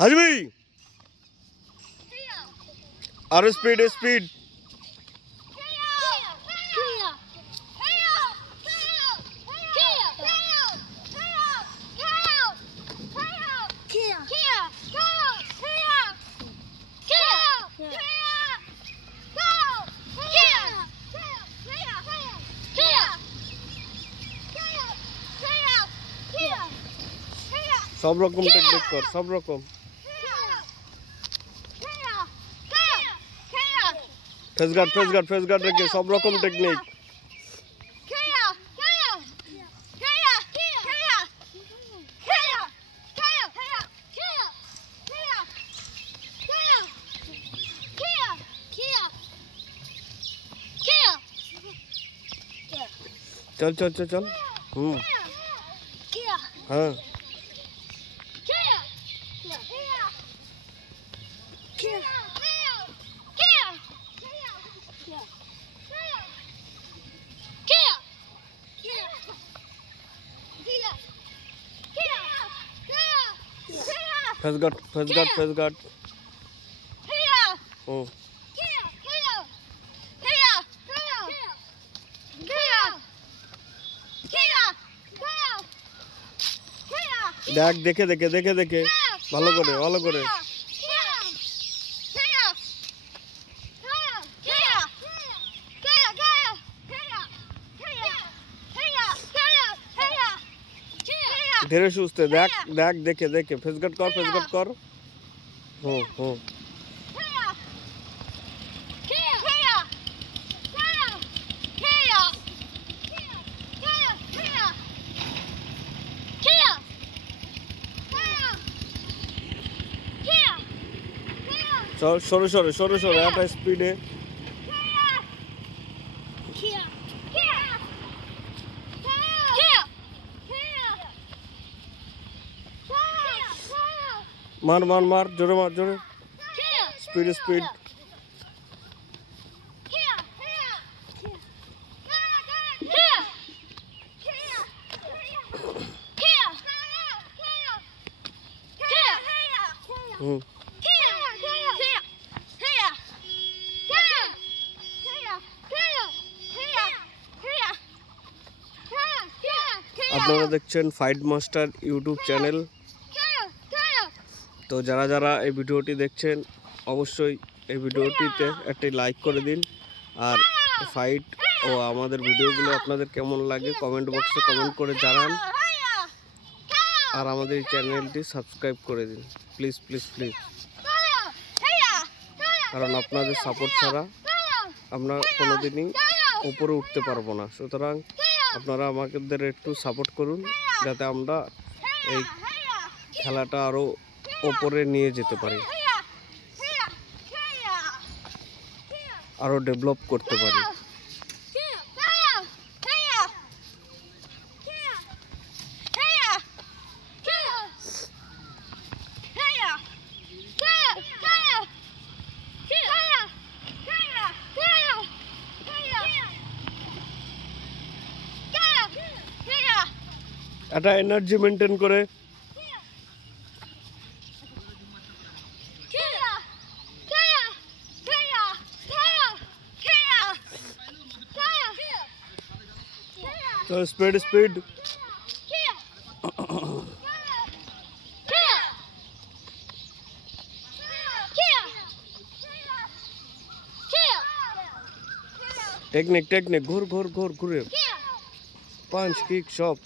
হাজমি আরো স্পিড সব রকম টেকনিক কর, সব রকম ফেস গার্ড রেখে সব রকম টেকনিক। চল চল চল চল। হ্যাঁ ফেস গার্ড দেখ দেখে ভালো করে ধীরে সুস্থে দেখ দেখে ফেস গার্ড কর। সরে একটা স্পিডে। মার জোরে স্পিড। আপনারা দেখছেন ফাইট মাস্টার ইউটিউব চ্যানেল। তো যারা এই ভিডিওটি দেখছেন অবশ্যই এই ভিডিওটিতে একটি লাইক করে দিন। আর ফাইট ও আমাদের ভিডিওগুলো আপনাদের কেমন লাগে কমেন্ট বক্সে কমেন্ট করে জানান। আর আমাদের এই চ্যানেলটি সাবস্ক্রাইব করে দিন প্লিজ। কারণ আপনাদের সাপোর্ট ছাড়া আমরা কোনোদিনই উপরে উঠতে পারবো না। সুতরাং আপনারা আমাদের একটু সাপোর্ট করুন যাতে আমরা এই খেলাটা আরও ওপরে নিয়ে যেতে পারি, আরও ডেভেলপ করতে পারি। একটা এনার্জি মেনটেন করে স্পিড। টেকনিক ঘুরে পাঞ্চ কিক সব।